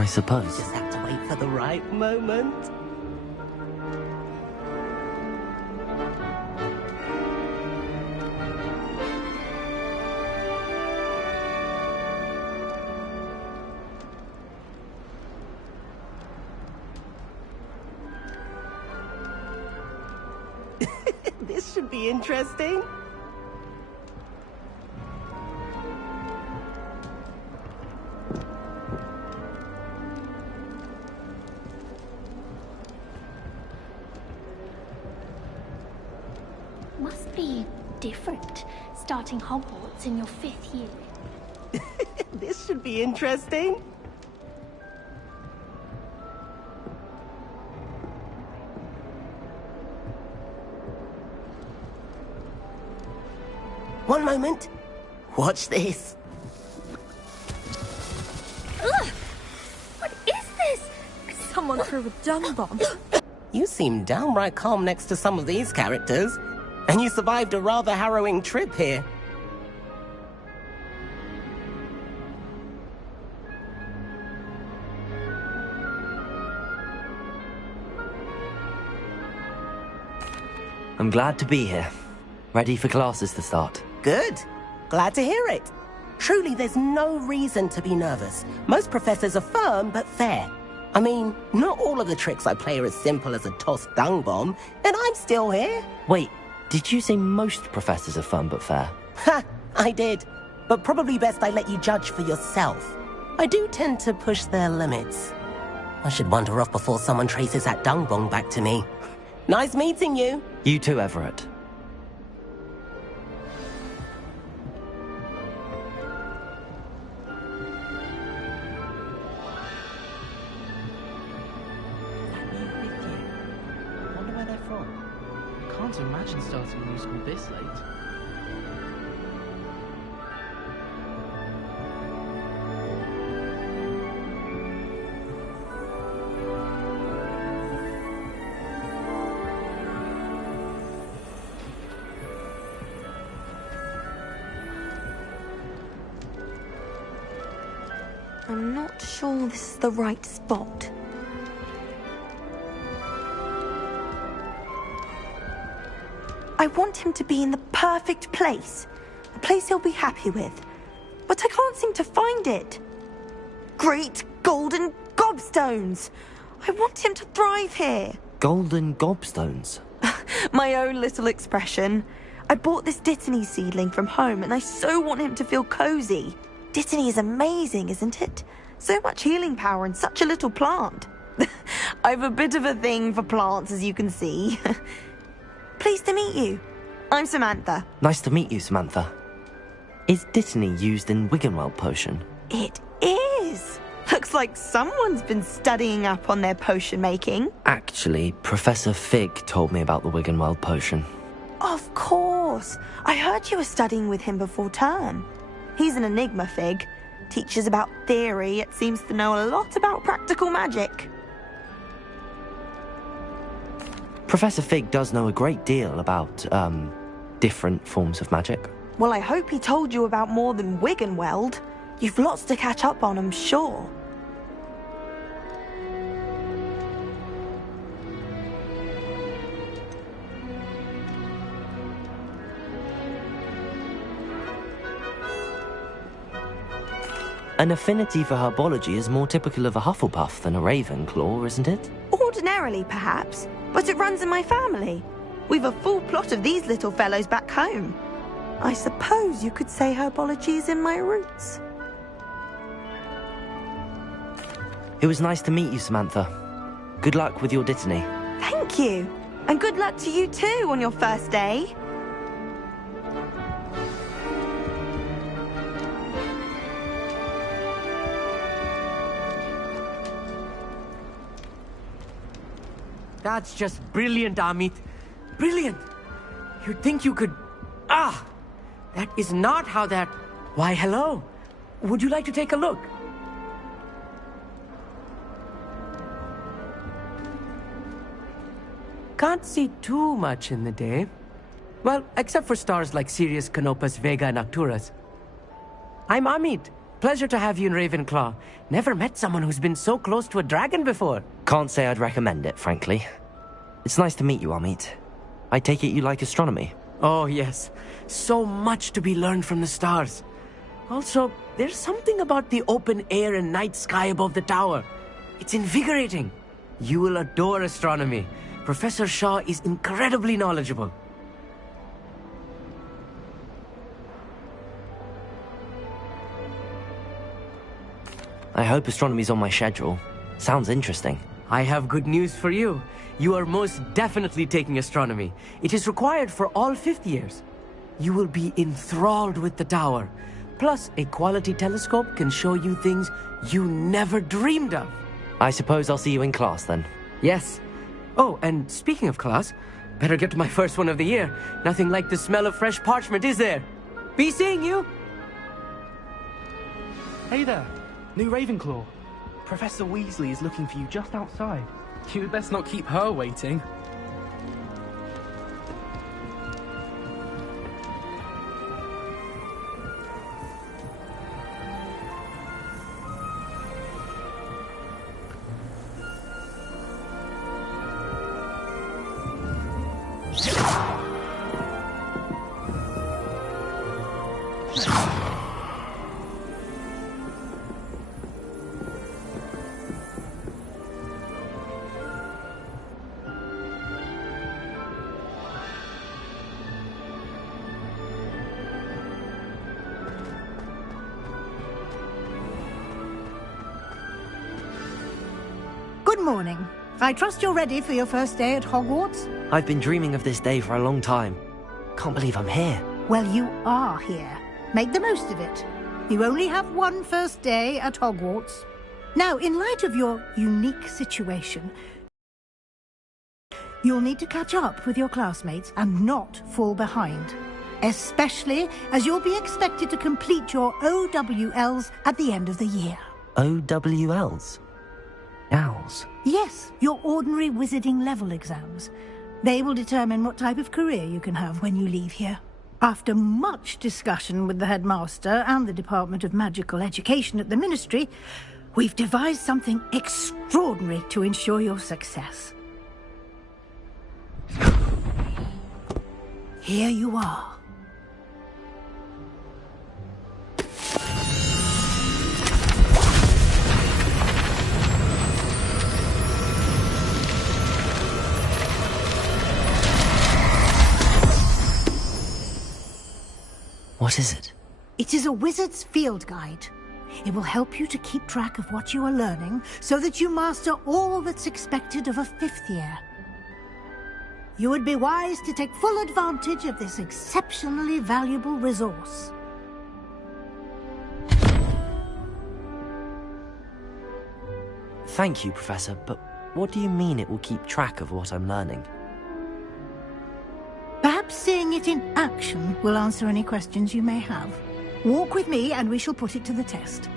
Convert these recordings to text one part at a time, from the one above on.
I suppose. Just have to wait for the right moment. This should be interesting. Must be different, starting Hogwarts in your 5th year. This should be interesting. One moment. Watch this. Ugh! What is this? Someone threw a dung bomb. You seem downright calm next to some of these characters. And you survived a rather harrowing trip here. I'm glad to be here. Ready for classes to start. Good. Glad to hear it. Truly, there's no reason to be nervous. Most professors are firm but fair. I mean, not all of the tricks I play are as simple as a tossed dung bomb, and I'm still here. Wait, did you say most professors are fun but fair? Ha! I did. But probably best I let you judge for yourself. I do tend to push their limits. I should wander off before someone traces that dung bomb back to me. Nice meeting you. You too, Everett. I can't imagine starting a new school this late. I'm not sure this is the right spot. I want him to be in the perfect place. A place he'll be happy with. But I can't seem to find it. Great golden gobstones! I want him to thrive here. Golden gobstones? My own little expression. I bought this Dittany seedling from home and I so want him to feel cozy. Dittany is amazing, isn't it? So much healing power in such a little plant. I've a bit of a thing for plants, as you can see. Pleased to meet you. I'm Samantha. Nice to meet you, Samantha. Is Dittany used in Wiggenweld potion? It is. Looks like someone's been studying up on their potion making. Actually, Professor Fig told me about the Wiggenweld potion. Of course. I heard you were studying with him before term. He's an enigma, Fig. Teaches about theory, yet seems to know a lot about practical magic. Professor Fig does know a great deal about, different forms of magic. Well, I hope he told you about more than Wiggenweld. You've lots to catch up on, I'm sure. An affinity for herbology is more typical of a Hufflepuff than a Ravenclaw, isn't it? Ordinarily, perhaps, but it runs in my family. We've a full plot of these little fellows back home. I suppose you could say herbology's in my roots. It was nice to meet you, Samantha. Good luck with your Dittany. Thank you. And good luck to you too on your first day. That's just brilliant, Amit. Brilliant. You'd think you could... Ah! That is not how that... Why, hello. Would you like to take a look? Can't see too much in the day. Well, except for stars like Sirius, Canopus, Vega, and Arcturus. I'm Amit. Pleasure to have you in Ravenclaw. Never met someone who's been so close to a dragon before. Can't say I'd recommend it, frankly. It's nice to meet you, Amit. I take it you like astronomy. Oh, yes. So much to be learned from the stars. Also, there's something about the open air and night sky above the tower. It's invigorating. You will adore astronomy. Professor Shaw is incredibly knowledgeable. I hope astronomy's on my schedule. Sounds interesting. I have good news for you. You are most definitely taking astronomy. It is required for all fifth years. You will be enthralled with the tower. Plus, a quality telescope can show you things you never dreamed of. I suppose I'll see you in class then. Yes. Oh, and speaking of class, better get to my first one of the year. Nothing like the smell of fresh parchment, is there? Be seeing you! Hey there, new Ravenclaw. Professor Weasley is looking for you just outside. You'd best not keep her waiting. Good morning. I trust you're ready for your first day at Hogwarts? I've been dreaming of this day for a long time. Can't believe I'm here. Well, you are here. Make the most of it. You only have one first day at Hogwarts. Now, in light of your unique situation, you'll need to catch up with your classmates and not fall behind. Especially as you'll be expected to complete your OWLs at the end of the year. OWLs? Owls? Yes, your ordinary wizarding level exams. They will determine what type of career you can have when you leave here. After much discussion with the headmaster and the Department of Magical Education at the Ministry, we've devised something extraordinary to ensure your success. Here you are. What is it? It is a wizard's field guide. It will help you to keep track of what you are learning so that you master all that's expected of a fifth year. You would be wise to take full advantage of this exceptionally valuable resource. Thank you, Professor, but what do you mean it will keep track of what I'm learning? Perhaps seeing it in action will answer any questions you may have. Walk with me and we shall put it to the test.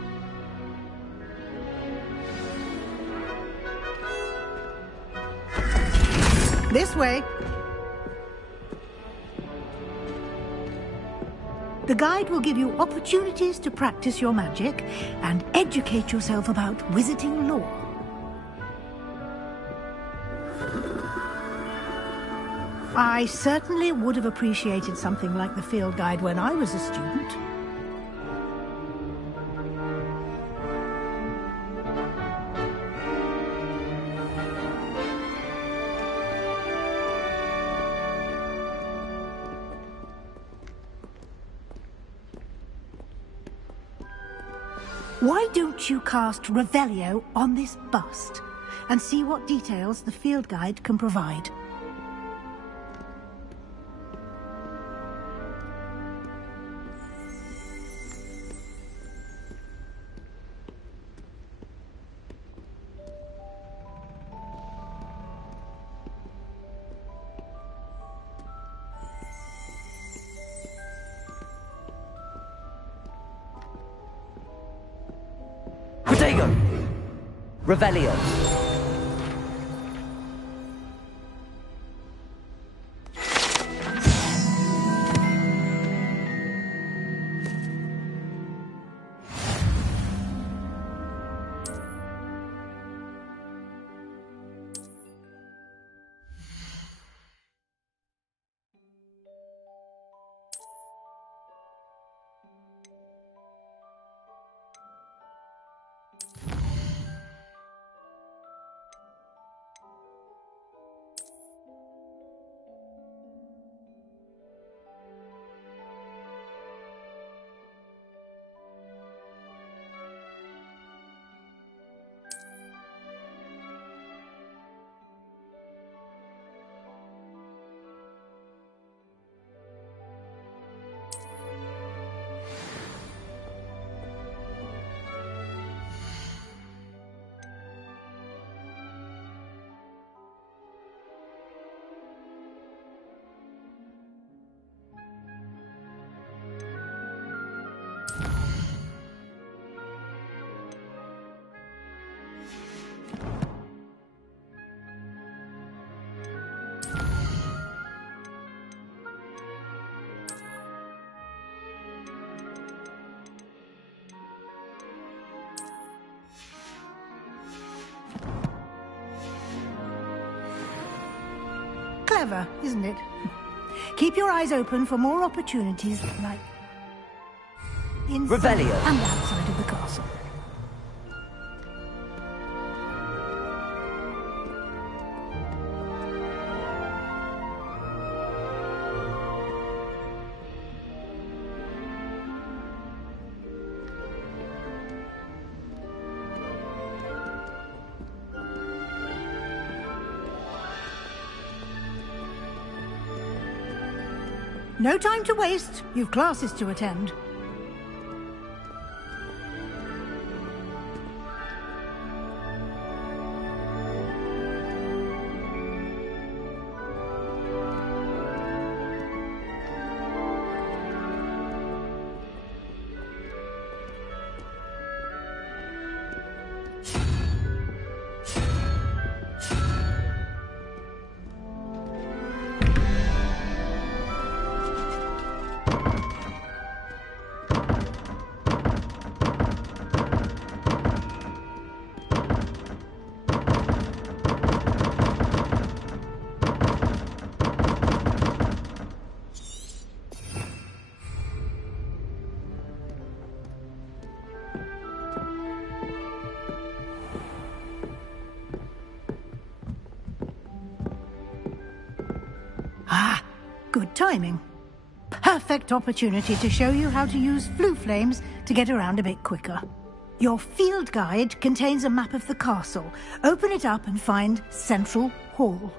This way. The guide will give you opportunities to practice your magic and educate yourself about wizarding lore. I certainly would have appreciated something like the field guide when I was a student. Why don't you cast Revelio on this bust and see what details the field guide can provide? Protego! Revelio! Clever, isn't it? Keep your eyes open for more opportunities like inside Revelio. and outside of the castle. No time to waste. You've classes to attend. Ah, good timing. Perfect opportunity to show you how to use flue flames to get around a bit quicker. Your field guide contains a map of the castle. Open it up and find Central Hall.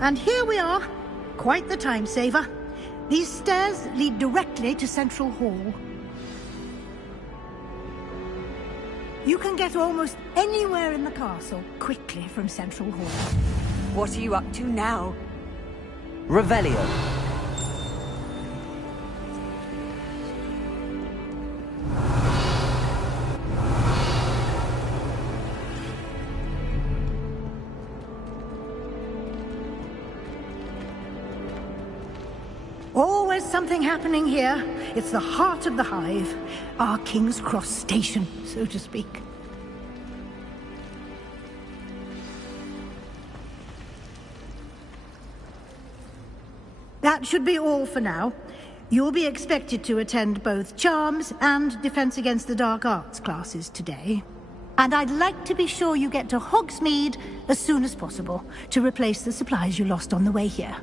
And here we are. Quite the time saver. These stairs lead directly to Central Hall. You can get almost anywhere in the castle quickly from Central Hall. What are you up to now? Revelio. Always something happening here. It's the heart of the hive. Our King's Cross station, so to speak. That should be all for now. You'll be expected to attend both Charms and Defense Against the Dark Arts classes today. And I'd like to be sure you get to Hogsmeade as soon as possible to replace the supplies you lost on the way here.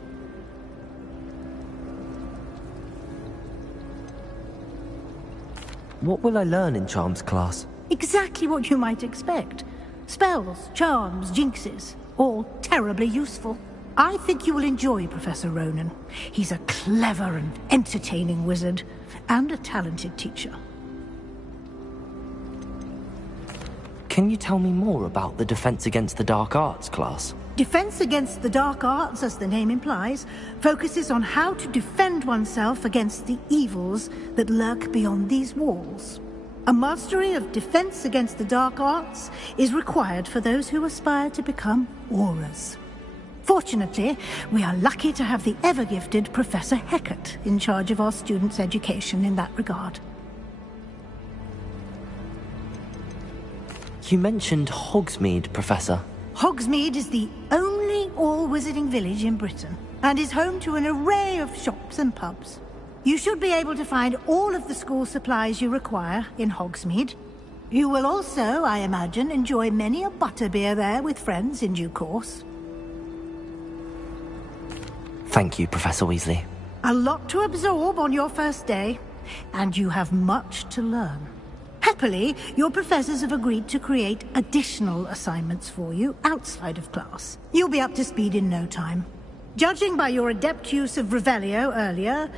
What will I learn in Charms class? Exactly what you might expect. Spells, charms, jinxes, all terribly useful. I think you will enjoy Professor Ronan. He's a clever and entertaining wizard, and a talented teacher. Can you tell me more about the Defense Against the Dark Arts class? Defense Against the Dark Arts, as the name implies, focuses on how to defend oneself against the evils that lurk beyond these walls. A mastery of Defense Against the Dark Arts is required for those who aspire to become Aurors. Fortunately, we are lucky to have the ever-gifted Professor Hecat in charge of our students' education in that regard. You mentioned Hogsmeade, Professor. Hogsmeade is the only all-wizarding village in Britain, and is home to an array of shops and pubs. You should be able to find all of the school supplies you require in Hogsmeade. You will also, I imagine, enjoy many a butterbeer there with friends in due course. Thank you, Professor Weasley. A lot to absorb on your first day, and you have much to learn. Happily, your professors have agreed to create additional assignments for you outside of class. You'll be up to speed in no time. Judging by your adept use of Revelio earlier,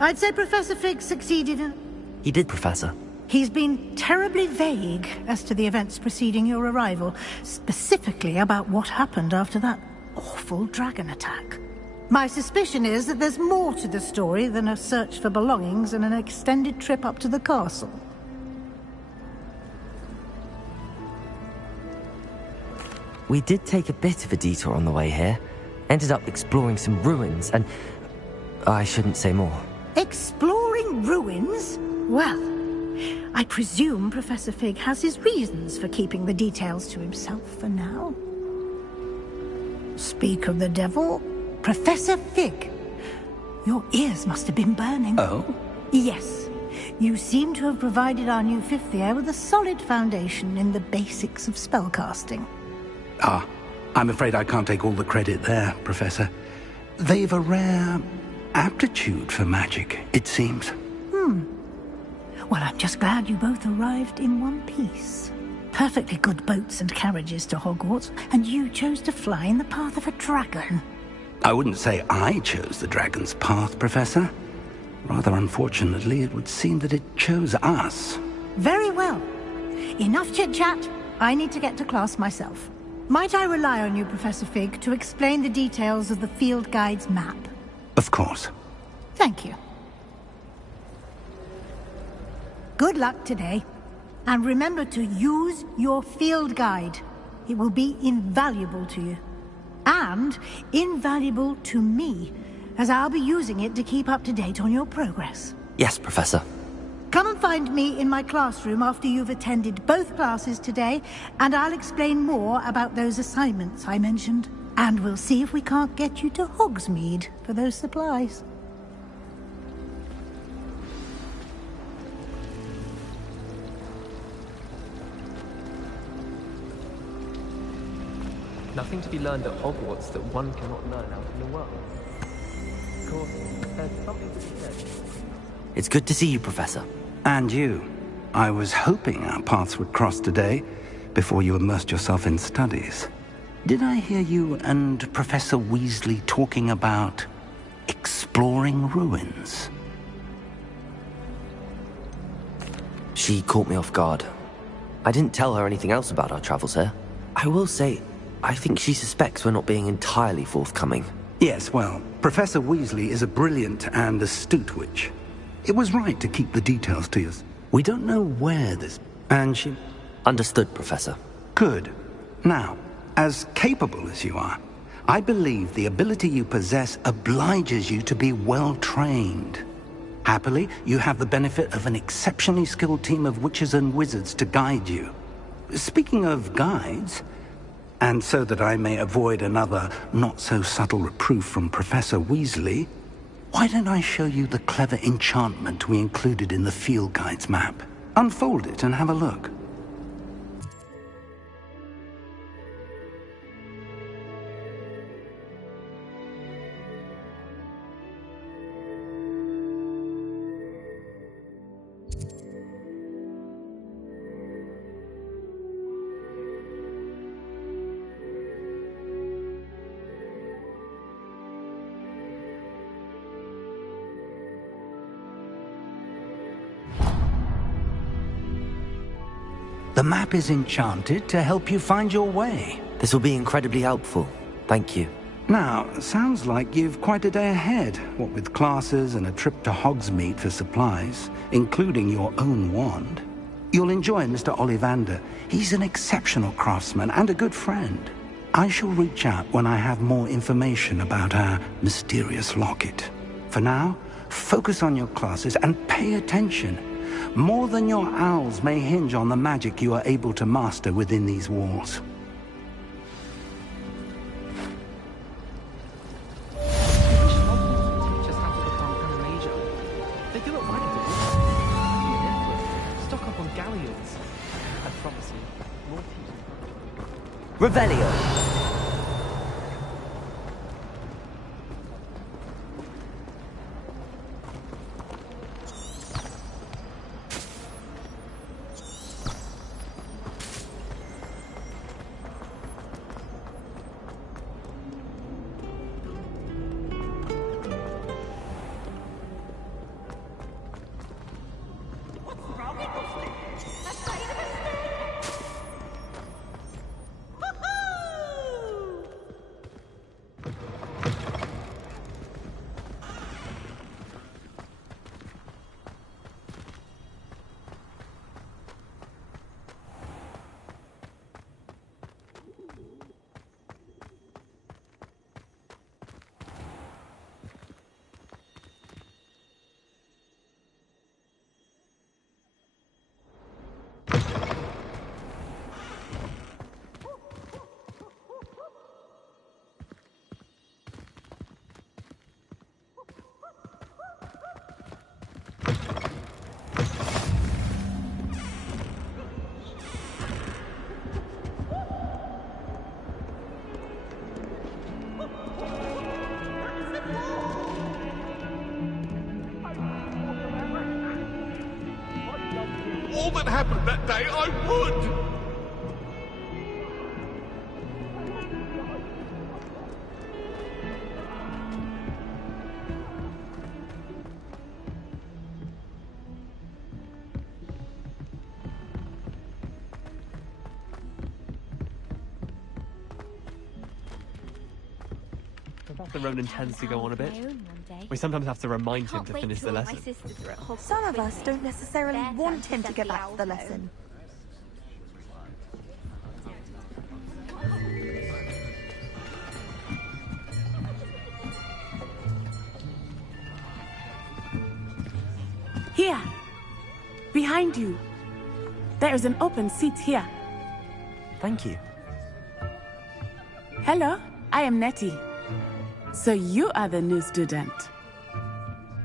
I'd say Professor Fig succeeded in... He did, Professor. He's been terribly vague as to the events preceding your arrival, specifically about what happened after that awful dragon attack. My suspicion is that there's more to the story than a search for belongings and an extended trip up to the castle. We did take a bit of a detour on the way here. Ended up exploring some ruins and... I shouldn't say more. Exploring ruins? Well, I presume Professor Fig has his reasons for keeping the details to himself for now. Speak of the devil, Professor Fig. Your ears must have been burning. Oh? Yes. You seem to have provided our new fifth year with a solid foundation in the basics of spellcasting. Ah, I'm afraid I can't take all the credit there, Professor. They've a rare aptitude for magic, it seems. Well, I'm just glad you both arrived in one piece. Perfectly good boats and carriages to Hogwarts, and you chose to fly in the path of a dragon. I wouldn't say I chose the dragon's path, Professor. Rather unfortunately, it would seem that it chose us. Very well. Enough chit-chat. I need to get to class myself. Might I rely on you, Professor Fig, to explain the details of the field guide's map? Of course. Thank you. Good luck today. And remember to use your field guide. It will be invaluable to you. And invaluable to me, as I'll be using it to keep up to date on your progress. Yes, Professor. Come and find me in my classroom after you've attended both classes today, and I'll explain more about those assignments I mentioned. And we'll see if we can't get you to Hogsmeade for those supplies. Nothing to be learned at Hogwarts that one cannot learn out in the world. Of course, there's something to be said. It's good to see you, Professor. And you. I was hoping our paths would cross today, before you immersed yourself in studies. Did I hear you and Professor Weasley talking about exploring ruins? She caught me off guard. I didn't tell her anything else about our travels here. I will say, I think she suspects we're not being entirely forthcoming. Yes, well, Professor Weasley is a brilliant and astute witch. It was right to keep the details to us. We don't know where this... And she... Understood, Professor. Good. Now, as capable as you are, I believe the ability you possess obliges you to be well-trained. Happily, you have the benefit of an exceptionally skilled team of witches and wizards to guide you. Speaking of guides, and so that I may avoid another not-so-subtle reproof from Professor Weasley, why don't I show you the clever enchantment we included in the field guide's map? Unfold it and have a look. The map is enchanted to help you find your way. This will be incredibly helpful. Thank you. Now, sounds like you've quite a day ahead, what with classes and a trip to Hogsmeade for supplies, including your own wand. You'll enjoy Mr. Ollivander. He's an exceptional craftsman and a good friend. I shall reach out when I have more information about our mysterious locket. For now, focus on your classes and pay attention. More than your owls may hinge on the magic you are able to master within these walls. Teach us how to become animagia. They do it right. Stock up on galleons. I promise you, more teachers. Revelio. All that happened that day, I would! Professor Ronan tends to go on a bit. We sometimes have to remind him to finish the lesson. Some of us don't necessarily want him to get back to the lesson. Here! Behind you! There is an open seat here. Thank you. Hello, I am Nettie. So you are the new student.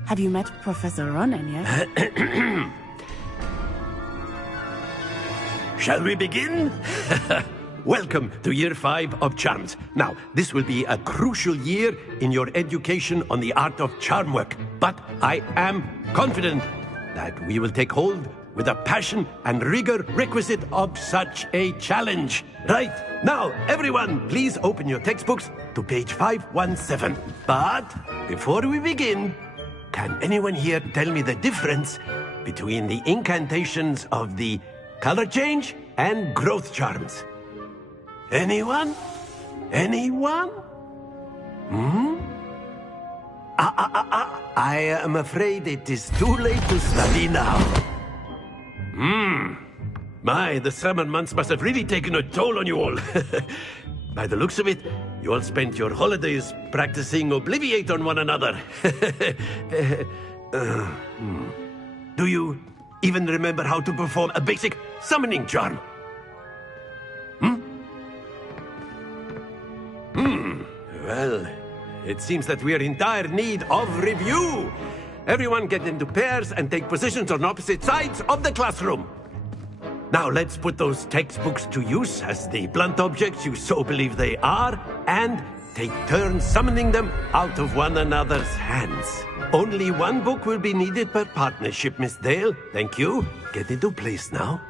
Have you met Professor Ronan yet? Shall we begin? Welcome to Year 5 of Charms. Now, this will be a crucial year in your education on the art of charm work, but I am confident that we will take hold with the passion and rigor requisite of such a challenge. Right, now, everyone, please open your textbooks to page 517. But before we begin, can anyone here tell me the difference between the incantations of the color change and growth charms? Anyone? Anyone? I am afraid it is too late to study now. My, the summer months must have really taken a toll on you all. By the looks of it, you all spent your holidays practicing Obliviate on one another. Do you even remember how to perform a basic summoning charm? Well, it seems that we are in dire need of review. Everyone get into pairs and take positions on opposite sides of the classroom. Now let's put those textbooks to use as the blunt objects you so believe they are, and take turns summoning them out of one another's hands. Only one book will be needed per partnership, Miss Dale. Thank you. Get into place now.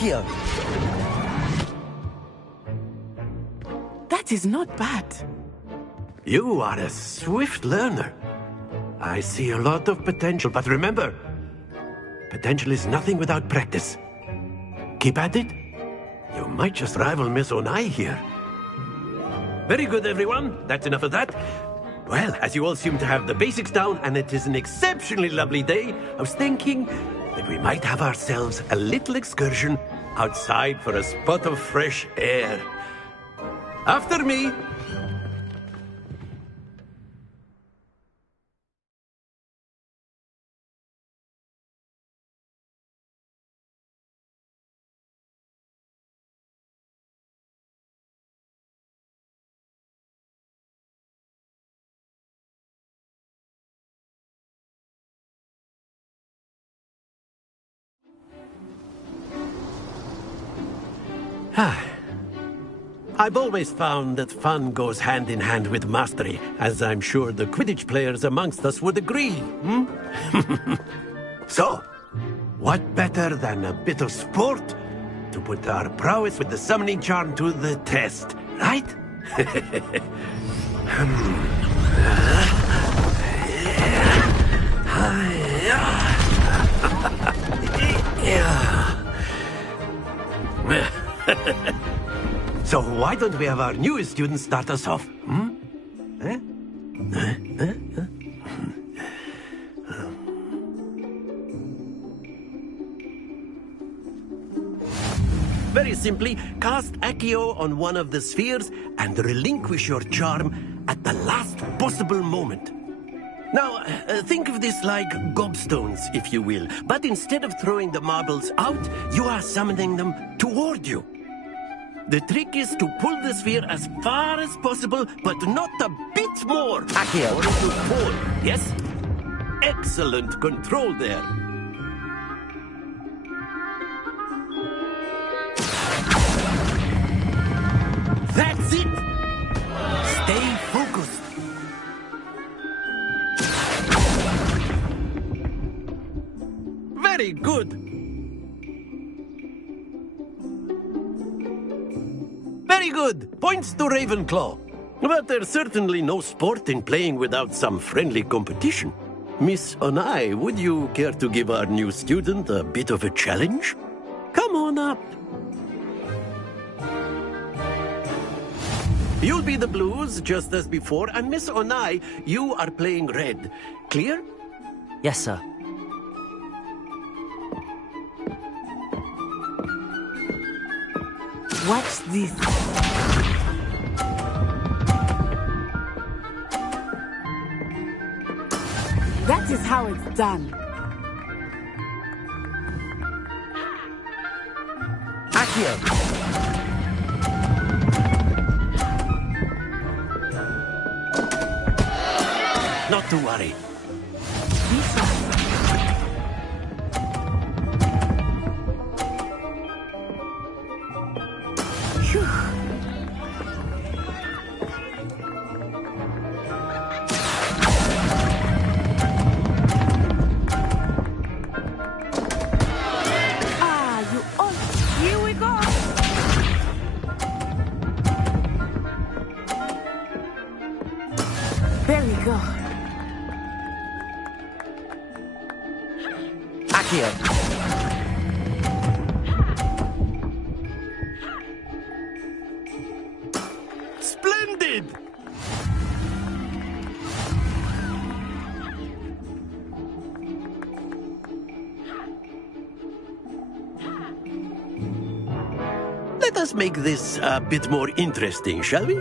Accio! That is not bad. You are a swift learner. I see a lot of potential, but remember, potential is nothing without practice. Keep at it. You might just rival Miss Onai here. Very good, everyone. That's enough of that. Well, as you all seem to have the basics down, and it is an exceptionally lovely day, I was thinking that we might have ourselves a little excursion outside for a spot of fresh air. After me. I've always found that fun goes hand in hand with mastery, as I'm sure the Quidditch players amongst us would agree. So, what better than a bit of sport to put our prowess with the summoning charm to the test, right? So why don't we have our newest student start us off? Very simply, cast Accio on one of the spheres and relinquish your charm at the last possible moment. Now, think of this like gobstones, if you will. But instead of throwing the marbles out, you are summoning them toward you. The trick is to pull the sphere as far as possible, but not a bit more. Accio! Or it will fall. Yes? Excellent control there. That's it! Stay focused. Very good. Very good. Points to Ravenclaw. But there's certainly no sport in playing without some friendly competition. Miss Onai, would you care to give our new student a bit of a challenge? Come on up. You'll be the blues, just as before, and Miss Onai, you are playing red. Clear? Yes, sir. Watch this. That is how it's done. Accio! Not to worry. Here we go. Very good. Accio! Splendid! Let us make this a bit more interesting, shall we?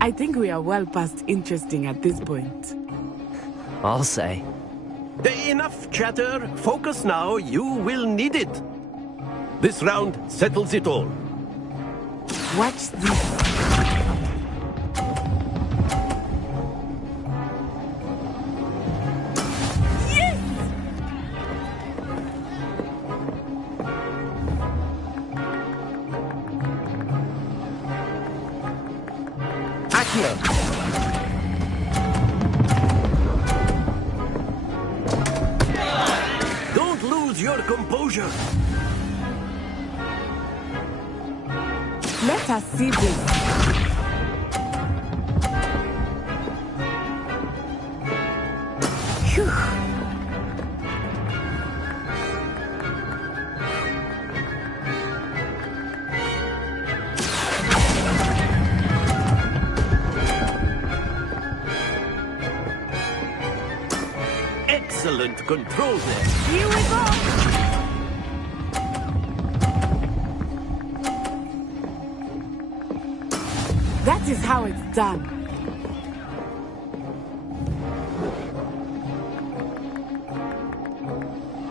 I think we are well past interesting at this point. I'll say. Enough chatter. Focus now. You will need it. This round settles it all. Watch this. Accio! Lose your composure. Let us see this. Phew. Excellent control there. Here we go. That is how it's done.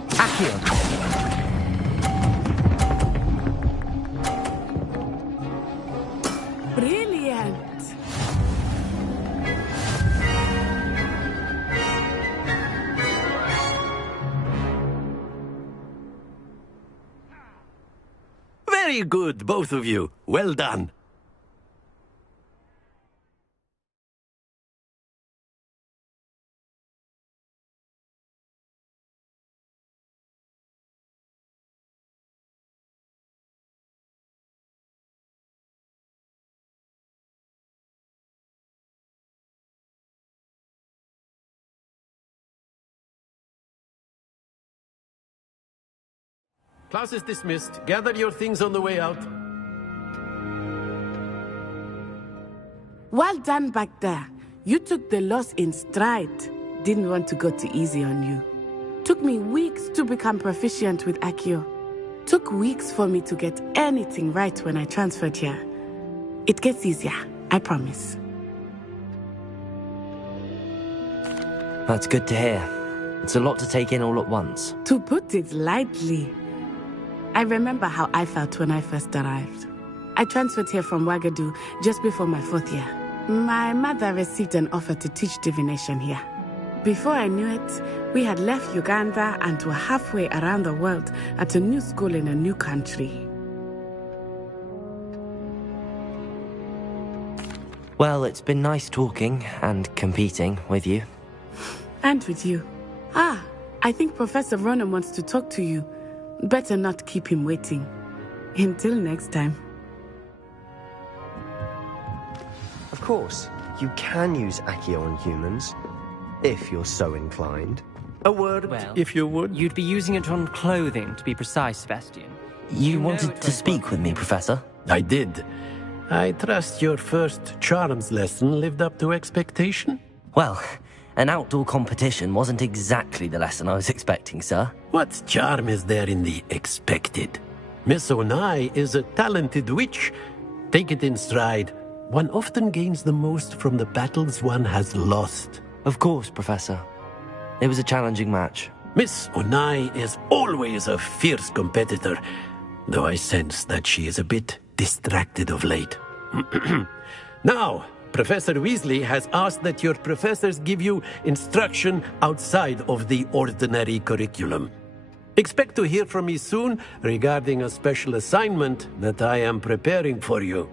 Accio! Brilliant. Very good, both of you. Well done. Class is dismissed. Gather your things on the way out. Well done back there. You took the loss in stride. Didn't want to go too easy on you. Took me weeks to become proficient with Accio. Took weeks for me to get anything right when I transferred here. It gets easier, I promise. That's good to hear. It's a lot to take in all at once. To put it lightly, I remember how I felt when I first arrived. I transferred here from Wagadu just before my 4th year. My mother received an offer to teach divination here. Before I knew it, we had left Uganda and were halfway around the world at a new school in a new country. Well, it's been nice talking and competing with you. And with you. Ah, I think Professor Ronan wants to talk to you. Better not keep him waiting. Until next time. Of course, you can use Accio on humans, if you're so inclined. A word, if you would. You'd be using it on clothing, to be precise, Sebastian. You wanted to speak with me, Professor? I did. I trust your first charms lesson lived up to expectation? Well, an outdoor competition wasn't exactly the lesson I was expecting, sir. What charm is there in the expected? Miss Onai is a talented witch. Take it in stride. One often gains the most from the battles one has lost. Of course, Professor. It was a challenging match. Miss Onai is always a fierce competitor, though I sense that she is a bit distracted of late. Now, Professor Weasley has asked that your professors give you instruction outside of the ordinary curriculum. Expect to hear from me soon regarding a special assignment that I am preparing for you.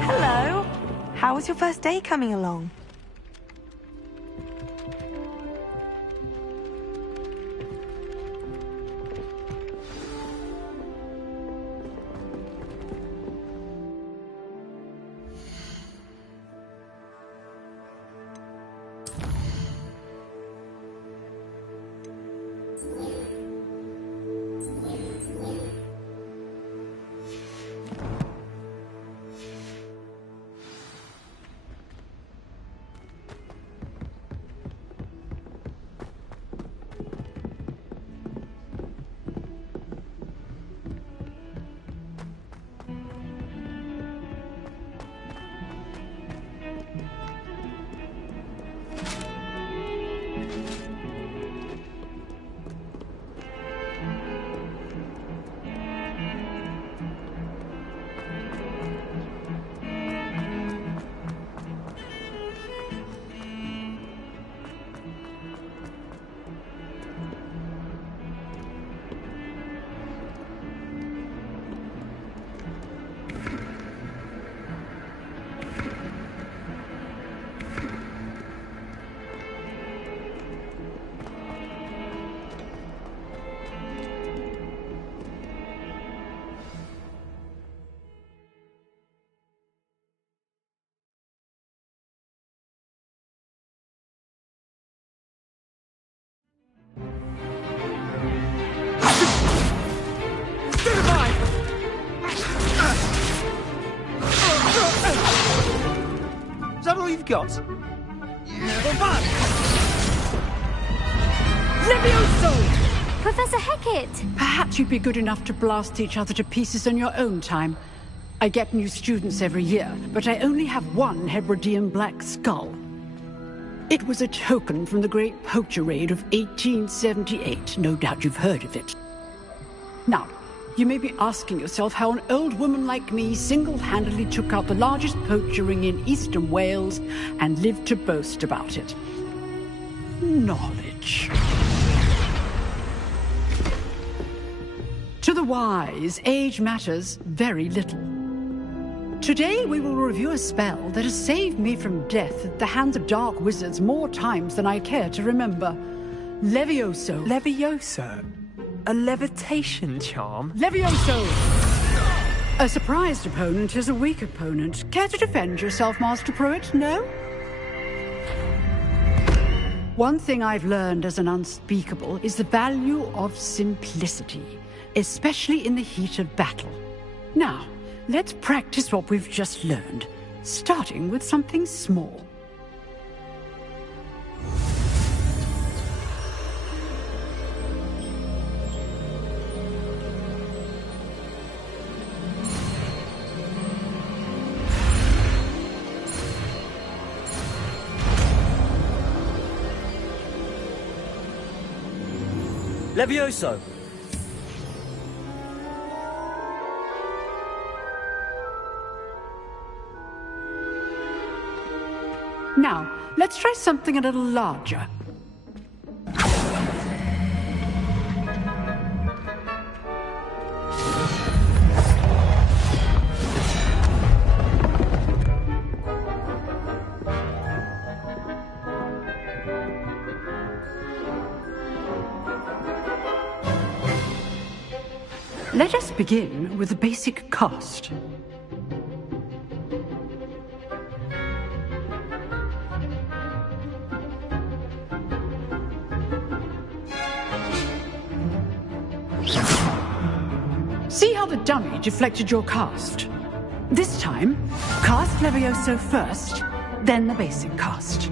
Hello. How was your first day coming along? I've got. Levioso! Professor Hecat! Perhaps you'd be good enough to blast each other to pieces in your own time. I get new students every year, but I only have one Hebridean black skull. It was a token from the Great Poacher Raid of 1878. No doubt you've heard of it. Now, you may be asking yourself how an old woman like me single-handedly took out the largest poacher ring in eastern Wales and lived to boast about it. Knowledge. To the wise, age matters very little. Today we will review a spell that has saved me from death at the hands of dark wizards more times than I care to remember. Levioso. Levioso? A levitation charm? Levioso! A surprised opponent is a weak opponent. Care to defend yourself, Master Pruitt? No? One thing I've learned as an unspeakable is the value of simplicity, especially in the heat of battle. Now, let's practice what we've just learned, starting with something small. Levioso! Now, let's try something a little larger. Let us begin with the basic cast. See how the dummy deflected your cast? This time, cast Levioso first, then the basic cast.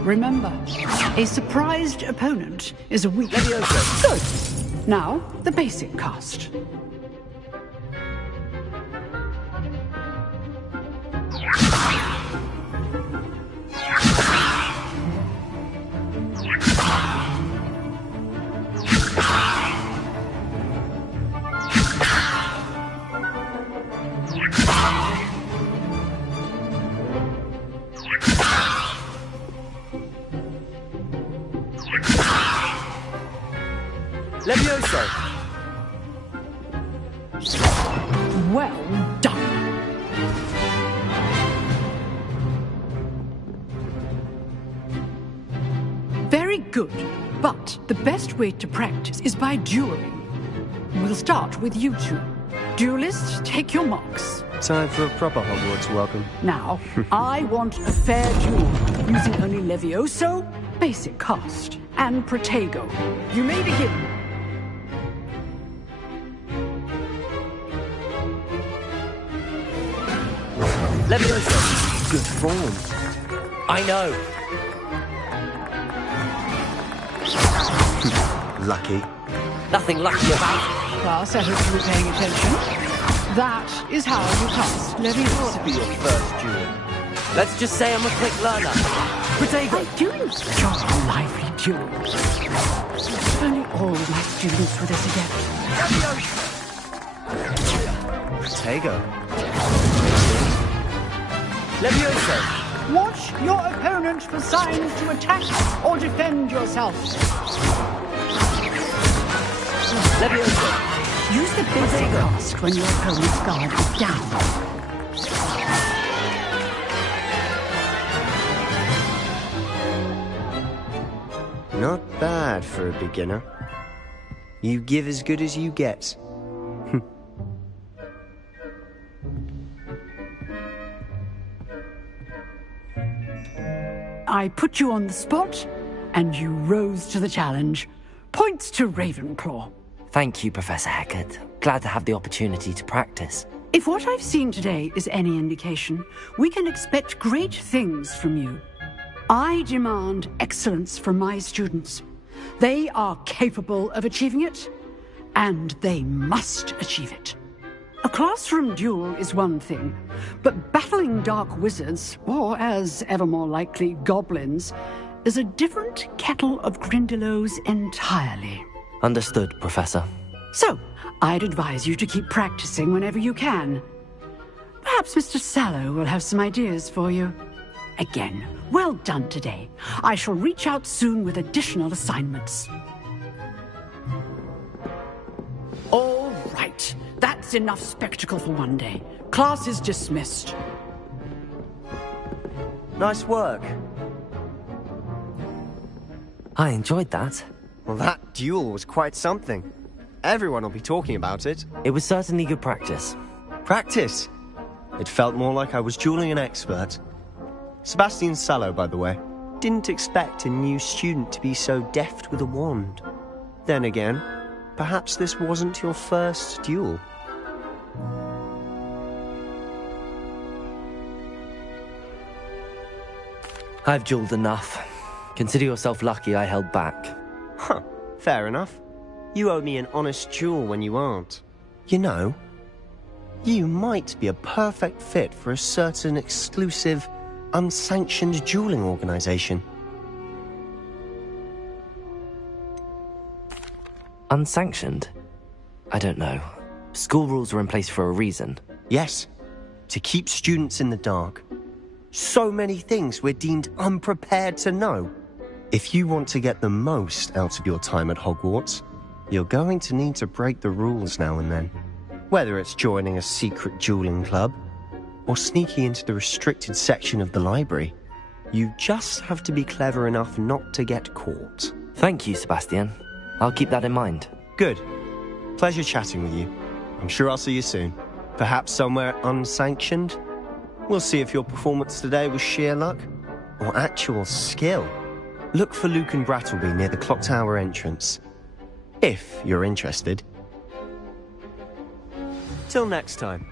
Remember, a surprised opponent is a weak Levioso. Good. Now, the basic cast. Levioso! Well done. Very good, but the best way to practice is by dueling. We'll start with you two. Duelists, take your marks. Time for a proper Hogwarts welcome. Now, I want a fair duel, using only Levioso, basic cast, and Protego. You may begin. Levioso! Good form. I know. Lucky. Nothing lucky about. Class, I hope you were paying attention. That is how you cast Levioso. Be your first duel. Let's just say I'm a quick learner. Protego! I do enjoy lively duels. If only all my students were this adept. Protego. Levioso! Watch your opponent for signs to attack or defend yourself. Levioso! Use the basic cast when your opponent's guard is down. Not bad for a beginner. You give as good as you get. I put you on the spot, and you rose to the challenge. Points to Ravenclaw. Thank you, Professor Hecat. Glad to have the opportunity to practice. If what I've seen today is any indication, we can expect great things from you. I demand excellence from my students. They are capable of achieving it, and they must achieve it. A classroom duel is one thing, but battling dark wizards, or as ever more likely, goblins, is a different kettle of grindylows entirely. Understood, Professor. So, I'd advise you to keep practicing whenever you can. Perhaps Mr. Sallow will have some ideas for you. Again, well done today. I shall reach out soon with additional assignments. All right. That's enough spectacle for one day. Class is dismissed. Nice work. I enjoyed that. Well, that duel was quite something. Everyone will be talking about it. It was certainly good practice. Practice? It felt more like I was dueling an expert. Sebastian Sallow, by the way. Didn't expect a new student to be so deft with a wand. Then again, perhaps this wasn't your first duel. I've dueled enough. Consider yourself lucky I held back. Huh, fair enough. You owe me an honest duel when you aren't. You know, you might be a perfect fit for a certain exclusive, unsanctioned dueling organization. Unsanctioned? I don't know. School rules are in place for a reason. Yes, to keep students in the dark. So many things we're deemed unprepared to know. If you want to get the most out of your time at Hogwarts, you're going to need to break the rules now and then. Whether it's joining a secret dueling club, or sneaking into the restricted section of the library, you just have to be clever enough not to get caught. Thank you, Sebastian. I'll keep that in mind. Good. Pleasure chatting with you. I'm sure I'll see you soon. Perhaps somewhere unsanctioned? We'll see if your performance today was sheer luck, or actual skill. Look for Luke and Brattleby near the clock tower entrance. If you're interested. Till next time.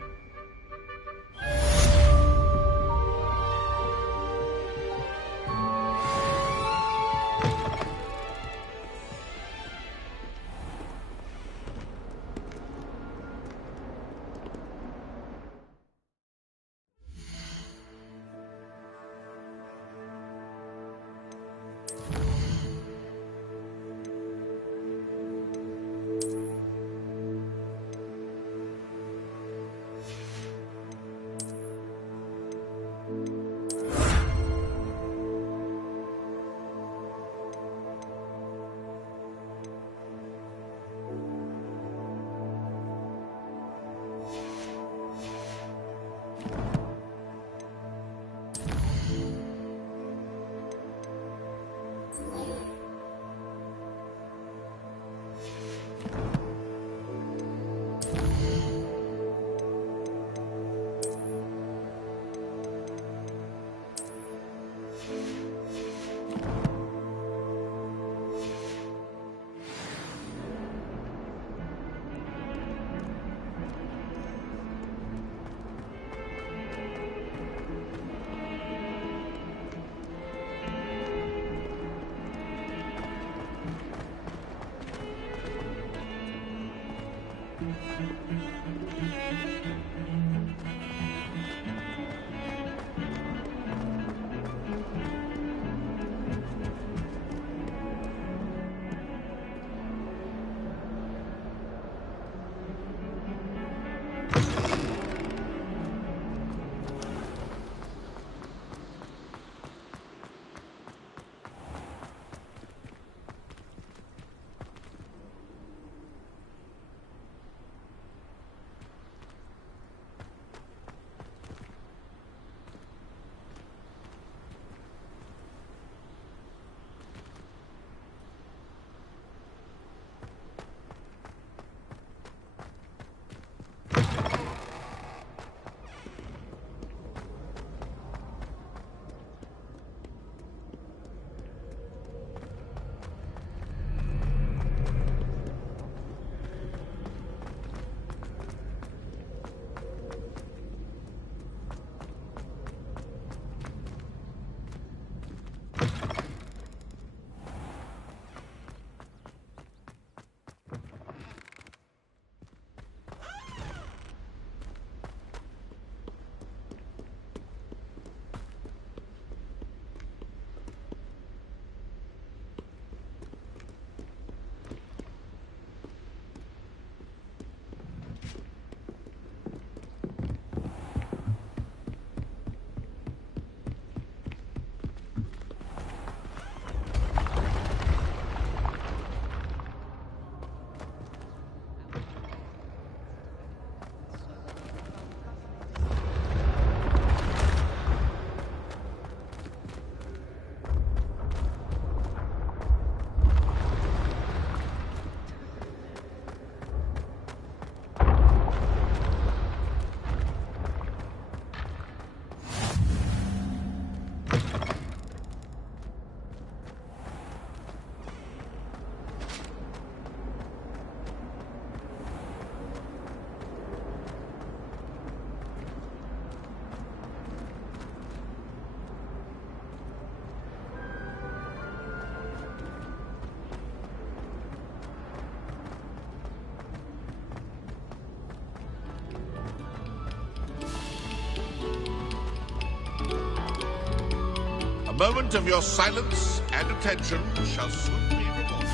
moment of your silence and attention shall soon be rewarded.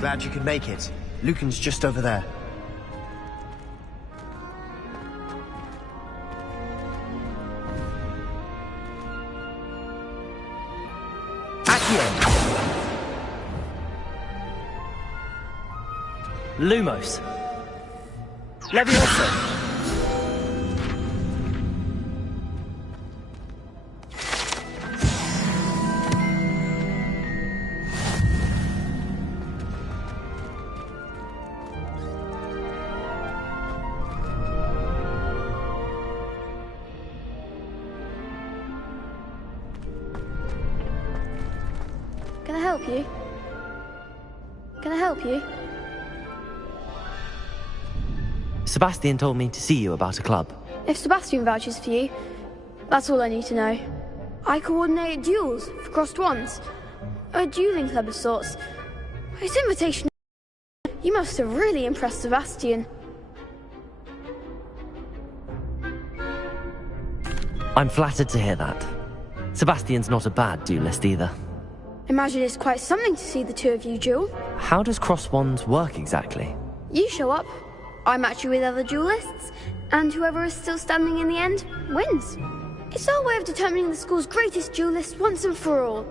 Glad you could make it. Lucan's just over there. Lumos. Leviosa. Can I help you? Can I help you? Sebastian told me to see you about a club. If Sebastian vouches for you, that's all I need to know. I coordinate duels for crossed wands. A dueling club of sorts. His invitation... You must have really impressed Sebastian. I'm flattered to hear that. Sebastian's not a bad duelist either. Imagine it's quite something to see the two of you duel. How does cross wands work exactly? You show up, I match you with other duelists, and whoever is still standing in the end wins. It's our way of determining the school's greatest duelist once and for all.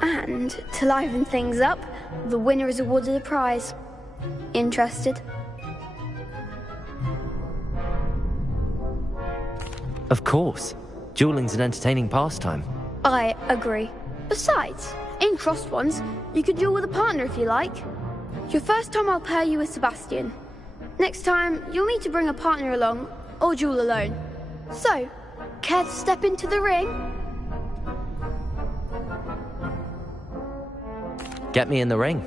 And, to liven things up, the winner is awarded a prize. Interested? Of course. Dueling's an entertaining pastime. I agree. Besides, in crossed wands, you can duel with a partner if you like. Your first time I'll pair you with Sebastian. Next time, you'll need to bring a partner along, or duel alone. So, care to step into the ring? Get me in the ring.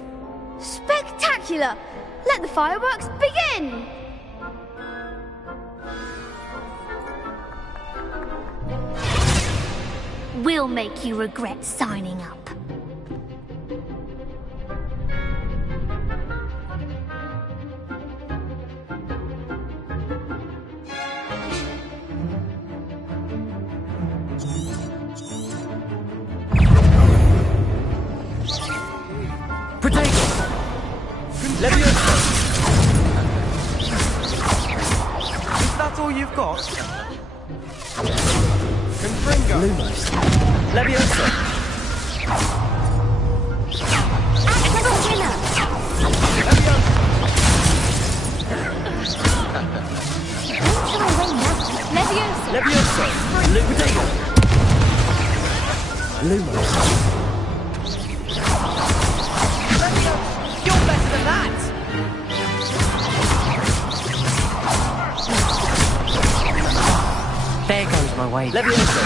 Spectacular! Let the fireworks begin! We'll make you regret signing up. Leviosa! Is that all you've got? Confringo! Lumos. Leviosa! Leviosa! Leviosa! Potato! Lumos. You're better than that! There goes my way. Leviosa!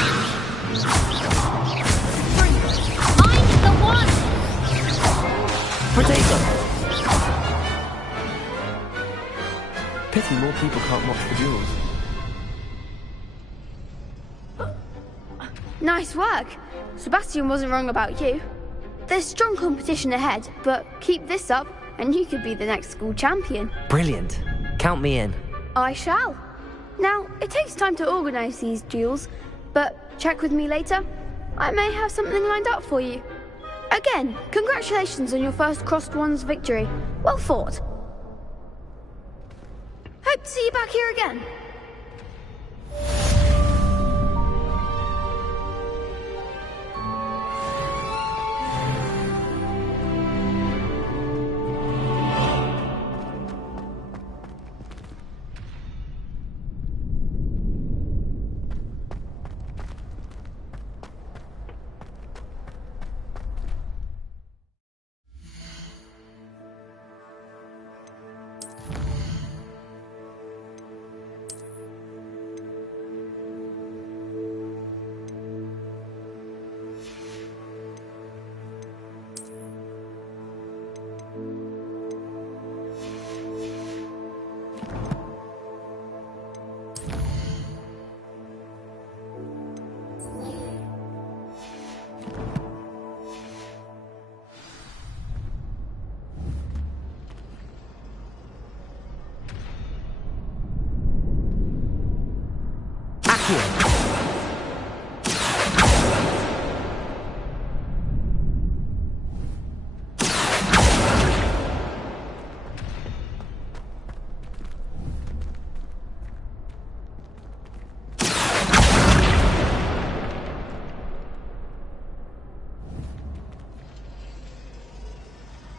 Mind the one! Potato! Pity more people can't watch the duels. Nice work. Sebastian wasn't wrong about you. There's strong competition ahead, but keep this up and you could be the next school champion. Brilliant. Count me in. I shall. Now, it takes time to organise these duels, but check with me later. I may have something lined up for you. Again, congratulations on your first Crossed Ones victory. Well fought. Hope to see you back here again.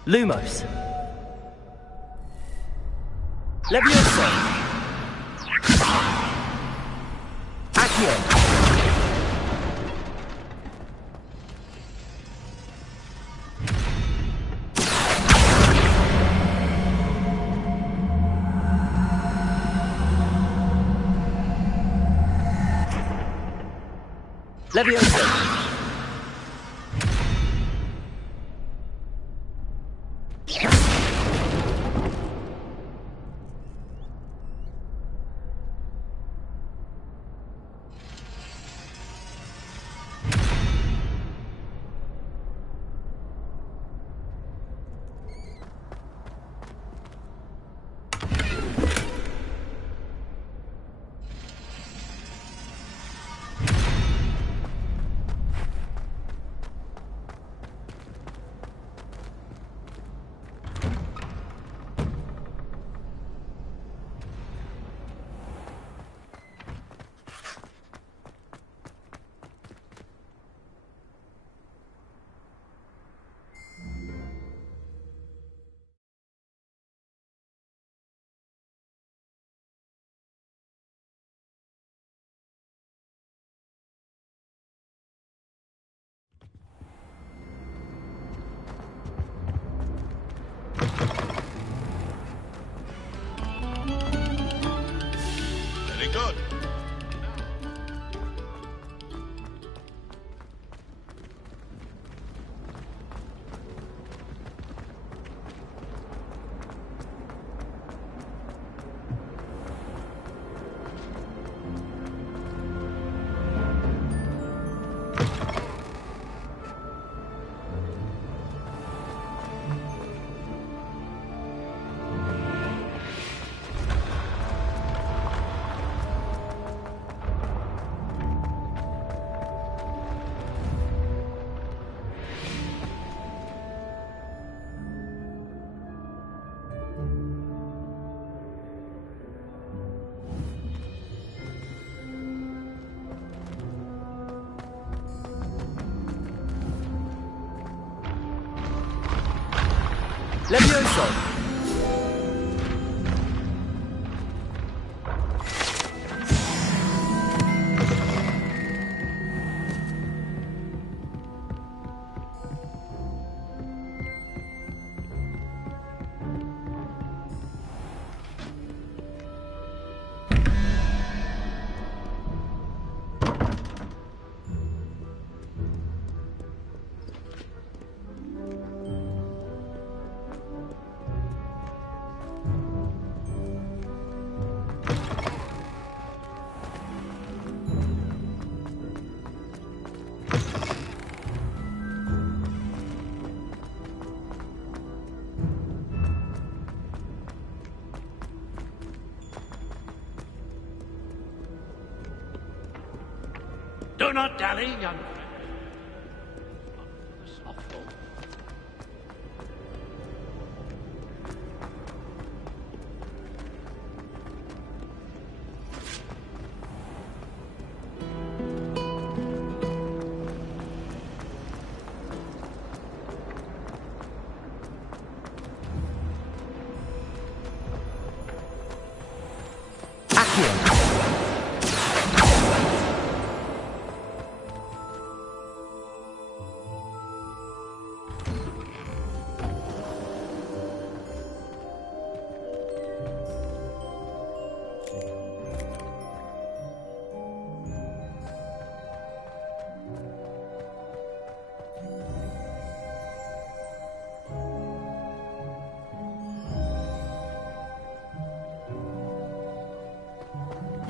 Lumos. Levioso. Accio. Levioso. Very good. Levioso. Do not dally, young friend.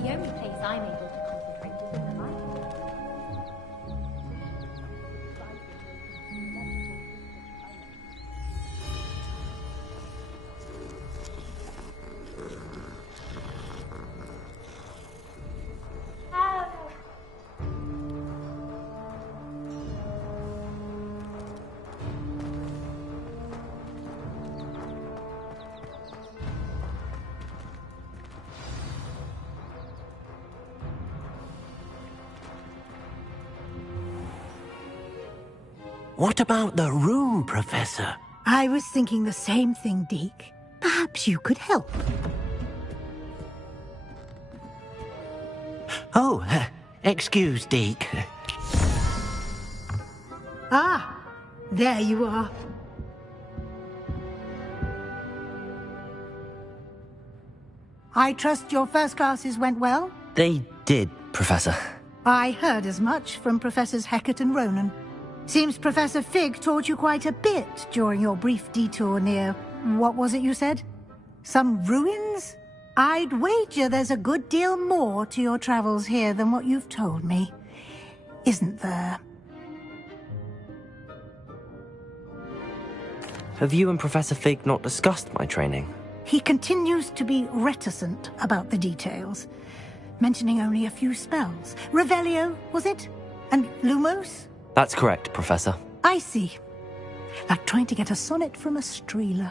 The only place I'm able to concentrate is in the library. What about the room, Professor? I was thinking the same thing, Deke. Perhaps you could help. Oh, excuse, Deke. Ah, there you are. I trust your first classes went well? They did, Professor. I heard as much from Professors Hecat and Ronan. Seems Professor Fig taught you quite a bit during your brief detour near... what was it you said? Some ruins? I'd wager there's a good deal more to your travels here than what you've told me. Isn't there? Have you and Professor Fig not discussed my training? He continues to be reticent about the details, mentioning only a few spells. Revelio, was it? And Lumos? That's correct, Professor. I see. Like trying to get a sonnet from a streeler.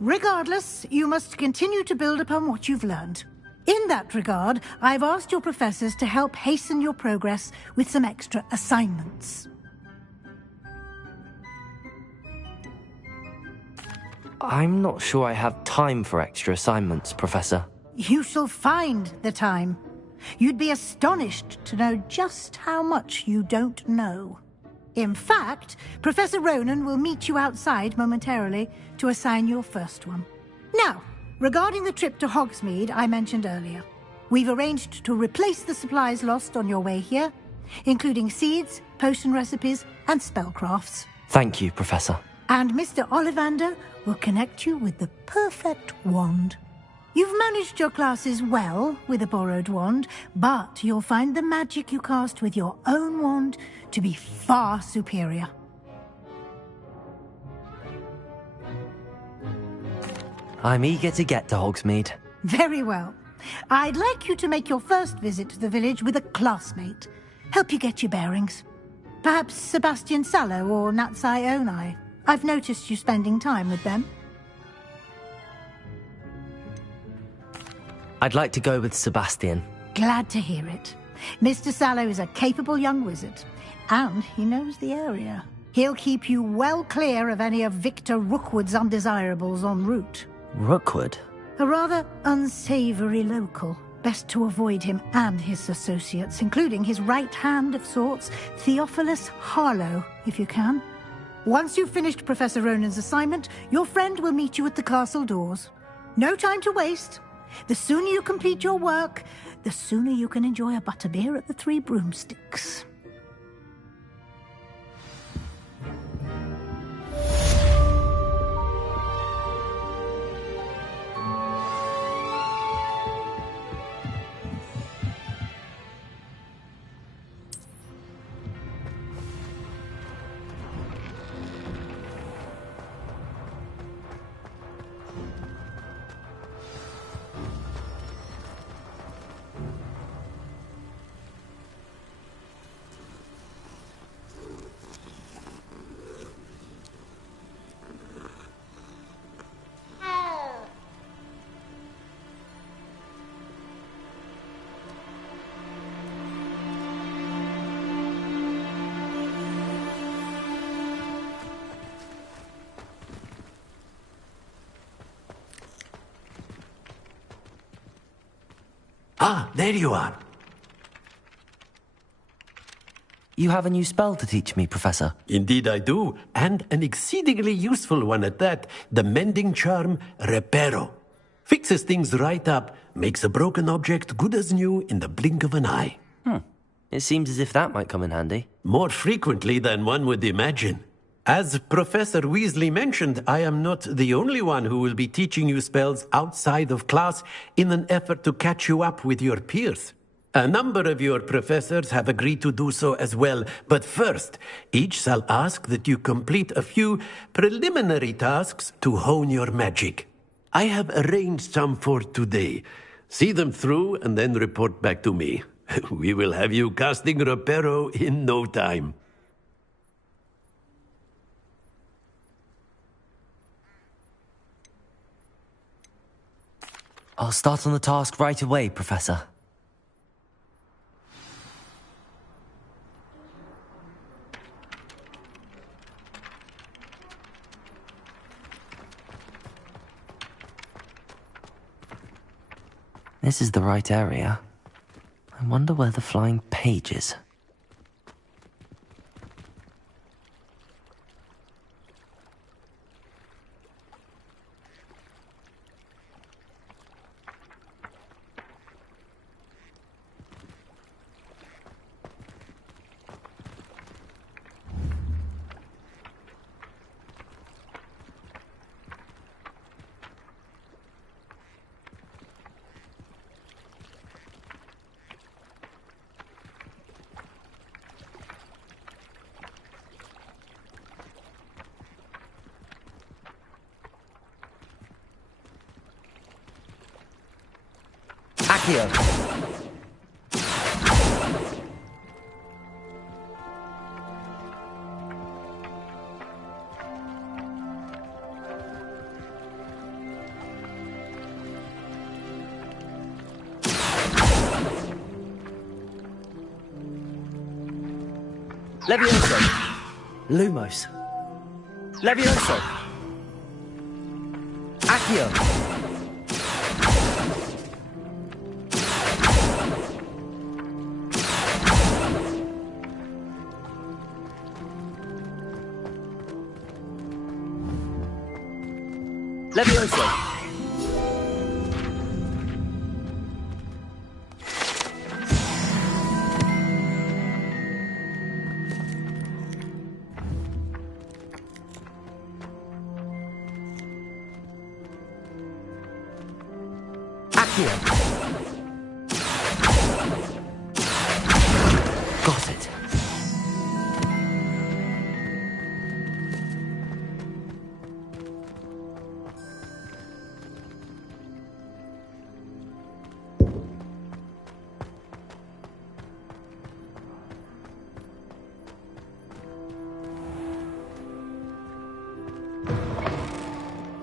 Regardless, you must continue to build upon what you've learned. In that regard, I've asked your professors to help hasten your progress with some extra assignments. I'm not sure I have time for extra assignments, Professor. You shall find the time. You'd be astonished to know just how much you don't know. In fact, Professor Ronan will meet you outside momentarily to assign your first one. Now, regarding the trip to Hogsmeade I mentioned earlier, we've arranged to replace the supplies lost on your way here, including seeds, potion recipes, and spellcrafts. Thank you, Professor. And Mr. Ollivander will connect you with the perfect wand. You've managed your classes well with a borrowed wand, but you'll find the magic you cast with your own wand to be far superior. I'm eager to get to Hogsmeade. Very well. I'd like you to make your first visit to the village with a classmate. Help you get your bearings. Perhaps Sebastian Sallow or Natsai Onai. I've noticed you spending time with them. I'd like to go with Sebastian. Glad to hear it. Mr. Sallow is a capable young wizard, and he knows the area. He'll keep you well clear of any of Victor Rookwood's undesirables en route. Rookwood? A rather unsavory local. Best to avoid him and his associates, including his right hand of sorts, Theophilus Harlow, if you can. Once you've finished Professor Ronan's assignment, your friend will meet you at the castle doors. No time to waste. The sooner you complete your work, the sooner you can enjoy a butterbeer at the Three Broomsticks. Ah, there you are. You have a new spell to teach me, Professor. Indeed I do, and an exceedingly useful one at that. The mending charm, Reparo. Fixes things right up, makes a broken object good as new in the blink of an eye. It seems as if that might come in handy. More frequently than one would imagine. As Professor Weasley mentioned, I am not the only one who will be teaching you spells outside of class in an effort to catch you up with your peers. A number of your professors have agreed to do so as well, but first, each shall ask that you complete a few preliminary tasks to hone your magic. I have arranged some for today. See them through and then report back to me. We will have you casting Reparo in no time. I'll start on the task right away, Professor. This is the right area. I wonder where the flying page is. Accio. Levioso. Lumos. Levioso. Accio. Levioso. Accio. Got it.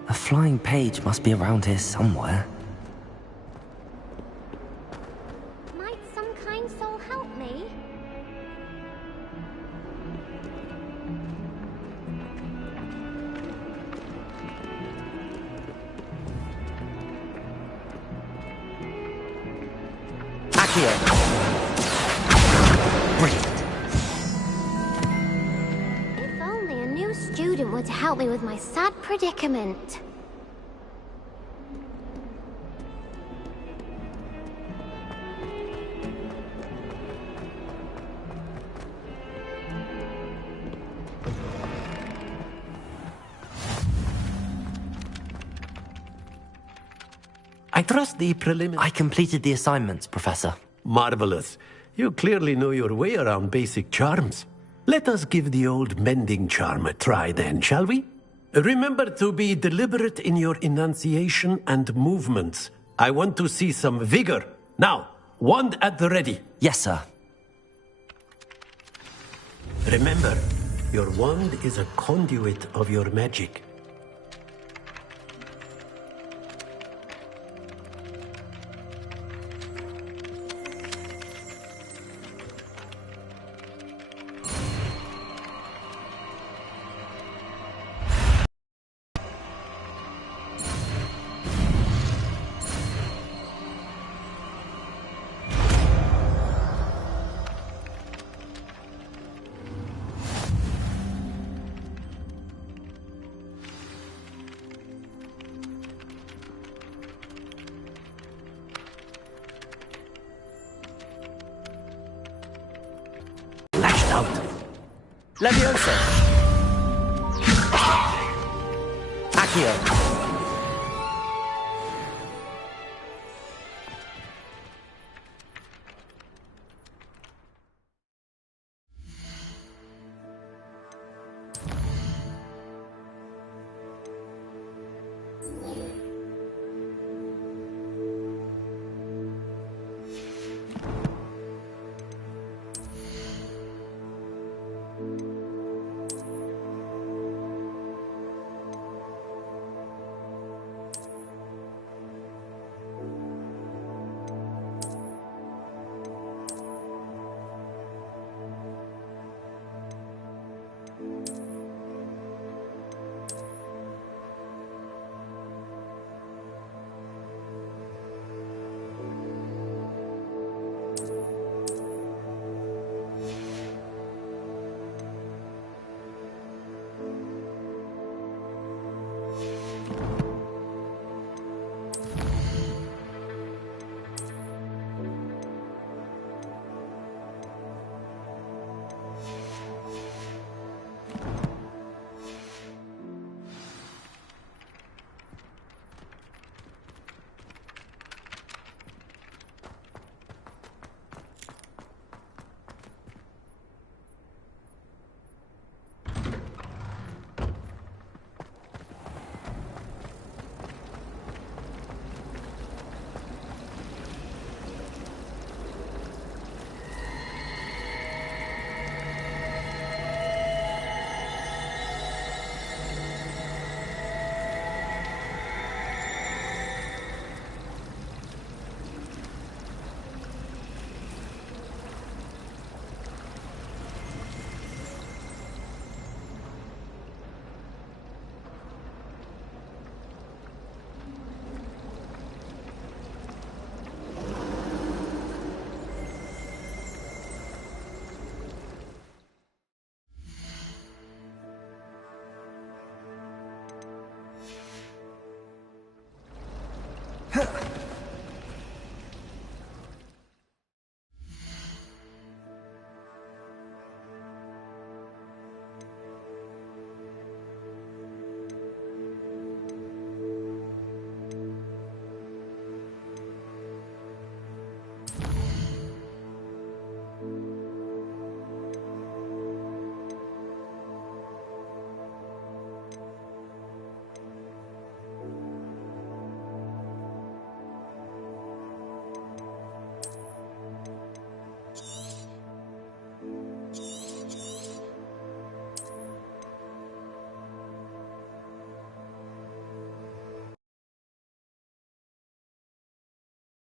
A flying page must be around here somewhere. Might some kind soul help me? Accio. Brilliant. If only a new student were to help me with my sad predicament. I trust the preliminary... I completed the assignments, Professor. Marvelous. You clearly know your way around basic charms. Let us give the old mending charm a try then, shall we? Remember to be deliberate in your enunciation and movements. I want to see some vigor. Now, wand at the ready. Yes, sir. Remember, your wand is a conduit of your magic. Leviosa. Accio.